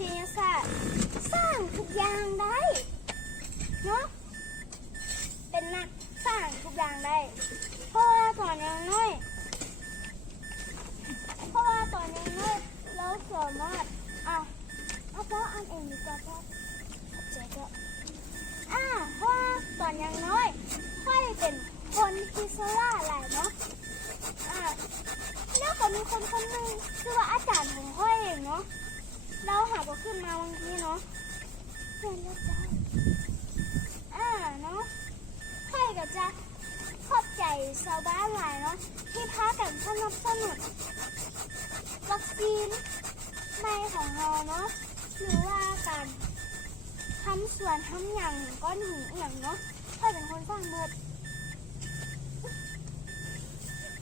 ชียศาสตร์สร้างทุกอย่างได้เนาะเป็นนักสร้างทุกอย่างได้เพราะว่าตอนยังน้อยเราสามารถเอาเพราะอันเองดีกว่าพ่อเจ๊ก็เพราะว่าตอนยังน้อยค่อยเป็นคนที่ฉลาดหลายเนาะแล้วก็มีคนคนหนึ่งคือว่าอาจารย์ของค่อยเองเนาะเราหาก็ขึ้นมาบางทีเนาะเรียนแล้วจ้าเนาะค่อยก็จะขอบใจชาวบ้านหลายเนาะที่พากันสนับสนุนวัคซีนใหม่ของเราเนาะหรือว่าการทำสวนทำอย่างก้อนหินอย่างเนาะค่อยเป็นคนสร้างเบิด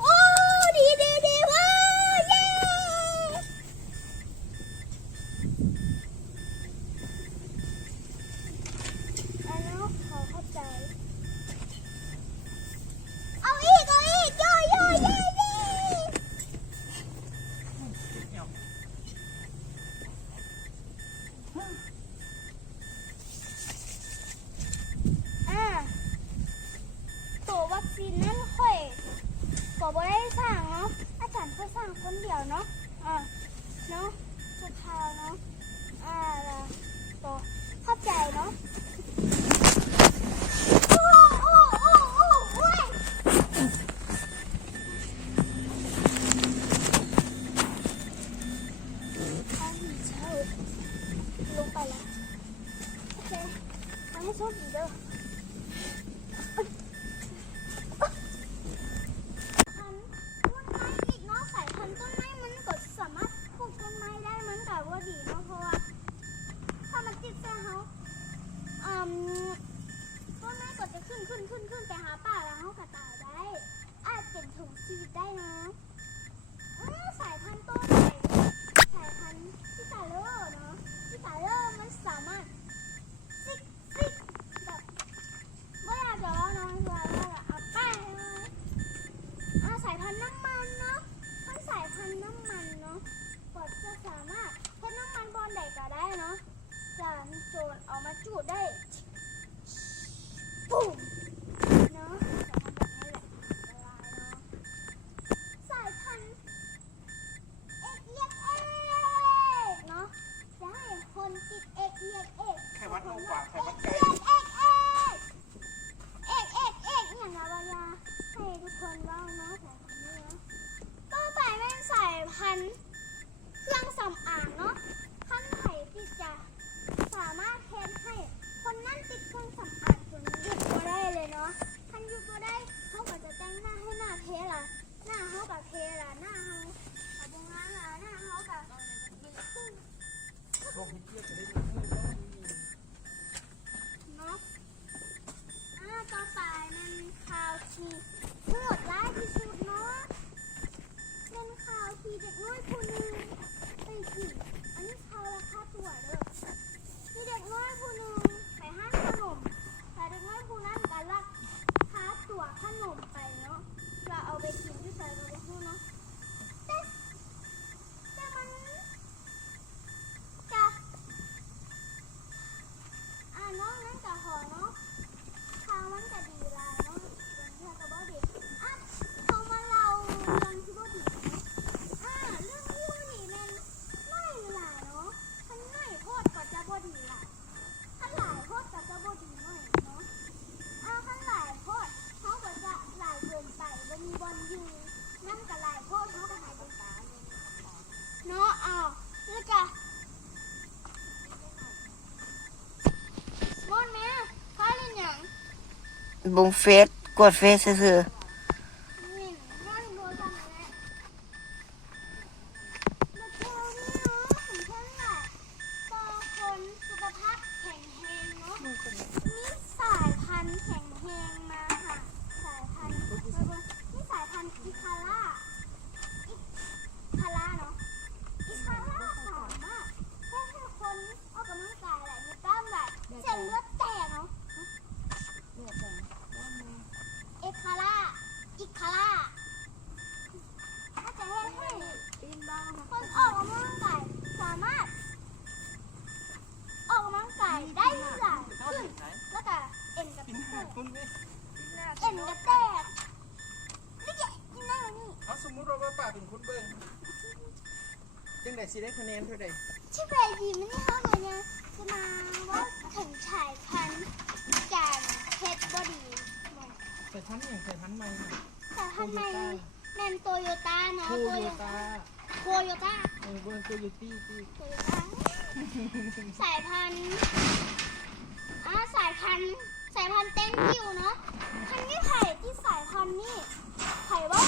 โอ้ดีว้าวเย้แล้วเขาเข้าใจเอาอีกโย่เย้ตัววัคซีนนั้นค่อยก็บ่ได้สร้างเนาะอาจารย์ค่อยสร้างคนเดียวเนาะเนาะสุดท้ายเนาะแล้วตัวเข้าใจเนาะโอ้ยลงไปแล้วโอเคทำให้โชคดีเด้อต้นไม้ก็จะขึ้นไปหาป่าแล้วเขาก็ตายได้อาจเป็นถุงชีวิตได้นะสายพันธุ์ต้นไหนสายพันธุ์ที่ตาเลอร์เนาะที่ตาเลอร์มันสามารถซิกแบบไม่อยากจะว่าน้องว่าป้ายเลยสายพันธุ์น้ำมันเนาะมันสายพันธุ์น้ำมันเนาะก็จะสามารถเพ่นน้ำมันบอลใดก็ได้เนาะจะมีโจรเอามาจูดได้ปุ๊บเนาะสายพันธุ์เนาะจะให้คนติดไข่วัดโลกว่าไข่วัดไก่อย่างไรวะให้ทุกคนเล่าเนาะสายพันธุ์นี้เนาะต่อไปเป็นสายพันธุ์เครื่องสำอางเนาะขั้นไหนที่จะสามารถเทนให้คนนั้นติดเครื่องสำอางจนหยุดก็ได้เลยเนาะท่านหยุดก็ได้เขาก็จะแต่งหน้าให้หน้าเพล่ะหน้าเขากับเพล่ะหน้าเขาตรงนั้นล่ะหน้าเขากับเนาะต่อไปมันข่าวที่โหดร้ายที่สุดเนาะเป็นข่าวที่เด็กน้อยคนนึงไปผิดอันนี้ข่าวราคาตัวเด้อที่เด็กน้อยคนนึงไปห้างขนมแต่เด็กน้อยคนนั้นก็ลักพาตัวขนมไปเนาะจะเอาไปกินที่ใส่กระเป๋าเนาะแต่มันจะน้องนั้นจะห่อเนาะทางมันจะดีลายเนาะอย่างที่เขาบอกดิเขามาเล่าเรื่องที่บอกดิเรื่องที่บอกดิมันไม่หลายเนาะท่านไม่โคตรก็จะบอกดีหลายท่านหลายโคตรก็จะบอกดีหน่อยเนาะท่านหลายโคตรเขาก็จะหลายเกินไปวันนี้บอลยูนั่นกับหลายโคตรเขาก็หายไปตาเนาะแล้วก็บอลแม่พาเล่นอย่างบุงเฟซกดเฟซซื่อเอ็กคาร่า ไหนสิได้คะแนนเท่าไหร่ ที่เบยีมันนี่เขาเลยเนี่ยจะมาว่าถึงฉายพันธุ์จากเพชรบดี ใส่พันอย่างใส่พันใหม่ แต่ทำไมแมนโตโยต้าเนาะ โตโยต้า โตโยต้า เบอร์โตโยตี้ที่ โตโยต้าสายพันธุ์สายพันธุ์เต้นกิวเนาะพันไม่ไผ่ที่สายพันธุ์นี่ไผ่ว่า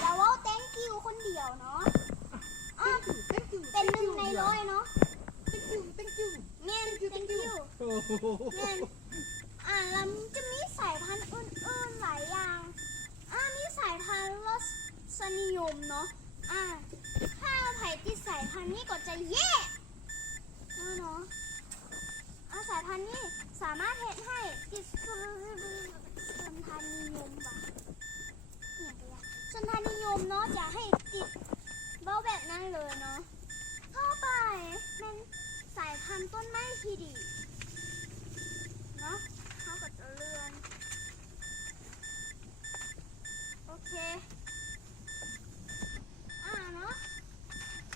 แล้วว่าเต้นกิวคนเดียวเนาะเป็นหนึ่งในร้อยเนาะเมียนเต้นกิว โอ้โห เมียนแล้วจะมีสายพันธุ์อื่นๆหลายอย่างมีสายพันธุ์รสนิยมเนาะถ้าไผ่ที่สายพันธุ์นี้ก็จะแย่เนาะสายพันธุ์นี้สามารถเฮ็ดให้ติดชนทานิยมบ่ะเนี่ยไปอะชนทานิยมเนาะจะให้ติดเบ้าแบบนั้นเลยเนาะเข้าไปเป็นสายพันธุ์ต้นไม้ที่ดีเนาะเขาก็จะเลื่อนโอเคเนาะ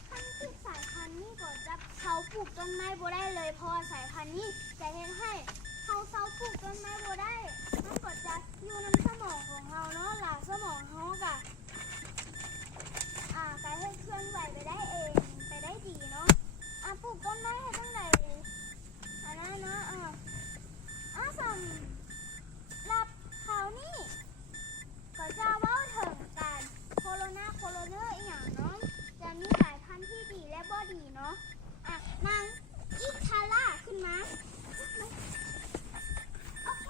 พันธุ์ที่สายพันธุ์นี้ก็จะเขาปลูกต้นไม้บ่ได้เลยเพราะสายพันธุ์นี้จะเฮ็ดให้เขาเซาปลูกต้นไม้บ่ได้มันก็จะอยู่ในสมองของเราเนาะหลังสมองเขาก็ไปให้เคลื่อนไหวไปได้เองไปได้ดีเนาะปลูกต้นไม้ให้ตั้งแต่นั้นเนาะสำหรับเขานี่ก็จะเว้าถึงการโคโรนาอีกอย่างเนาะจะมีสายพันธุ์ที่ดีและบ่ดีเนาะนางอิคาร่าขึ้นมาโอเค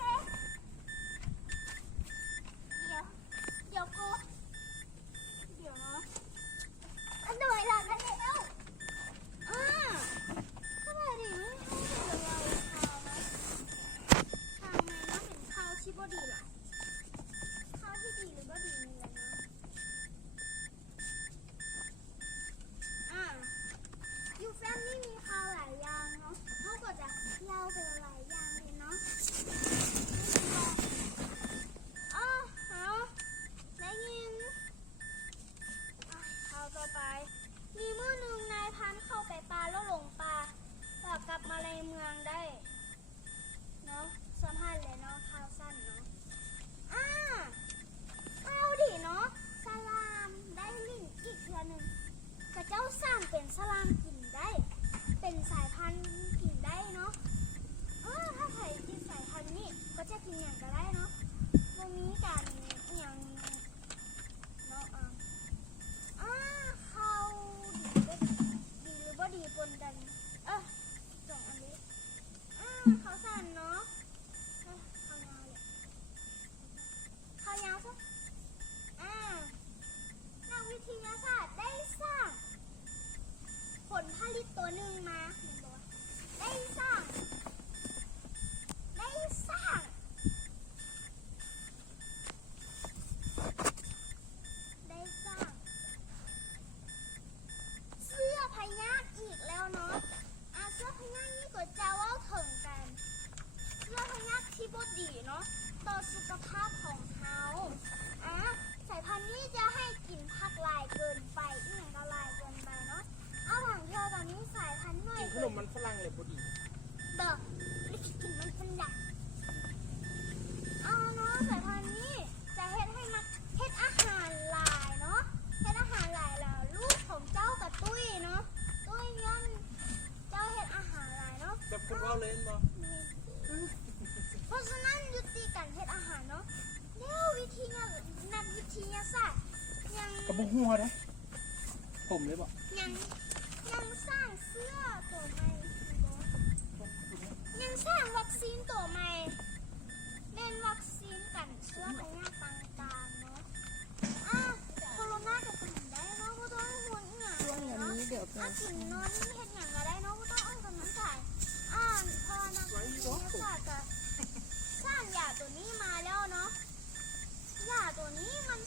เดี๋ยวกูเดี๋ยวเนาะโดยหลักกันแล้วสบายดีไหมให้เราข่าวนะทางไหนเนาะเป็นข่าวที่บ่ดีล่ะข่าวที่ดีหรือบ่ดีมีอะไรเนาะยูแฟมนี่มีข่าวหลายอย่างเนาะเขาก็จะเล่าเป็นหลายอย่างเลยเนาะได้ยินข่าวต่อไปมีมื้อหนึ่งนายพันเข้าไปป่าแล้วหลงป่าแล้วกลับมาในเมืองได้เนาะสัมภาษณ์เลยเนาะข่าวสั้นเนาะข่าวดีเนาะสลามได้ลิงอีกเทื่อหนึ่งกระเจ้าสร้างเป็นสลามกินได้เป็นสายพันธุ์กินได้เนาะถ้าใครกินสายพันธุ์นี้ก็จะกินอย่างก็ได้เนาะตรงนี้การอย่างเนาะเขาดีหรือบ่ดีปนกันสองอันนี้เขาสั่นเนาะเขายาวเลยเขายาวซะนักวิทยาศาสตร์ได้สร้างผลผลิตตัวหนึ่งมาได้สร้างเสื้อพยาธิอีกแล้วเนาะเสื้อพยาธินี่ก็จะว่าถึงกันเสื้อพยาธิที่บ่ดีเนาะต่อสุขภาพของเขาสายพันธุ์นี้จะให้กินผักลายเกินไปที่อย่างก็ลายเกินไปเนาะหลังเธอตอนนี้สายพันธุ์หน่อย ขนมมันฝรั่งเลยพอดี ไม่คิดถึงมันเป็นดักเนาะสายพันธุ์นี้จะเฮ็ดให้มันเฮ็ดอาหารหลายเนาะเฮ็ดอาหารหลายแล้วลูกของเจ้ากับตุ้ยเนาะตุ้ยย่อมเจ้าเฮ็ดอาหารหลายเนาะ จะพูดว่าเล่นบ่ เพราะฉะนั้นยุติการเฮ็ดอาหารเนาะแล้วนักวิทยาศาสตร์ยัง กระบุกหัวได้ผมเลยบ่ ยังสร้างเสื้อตัวใหม่ยังสร้างวัคซีนตัวใหม่เป็นวัคซีนกันเชื้อพยาธิต่างๆเนาะโคโรนาก็กินได้เนาะบ่ต้องห่วงอีหยังเนาะกินนอนนี่เฮ็ดหยังก็ได้เนาะบ่ต้องเอากำลังกายพอนักวิทยาศาสตร์ก็สร้างยาตัวนี้มาแล้วเนาะยาตัวนี้มัน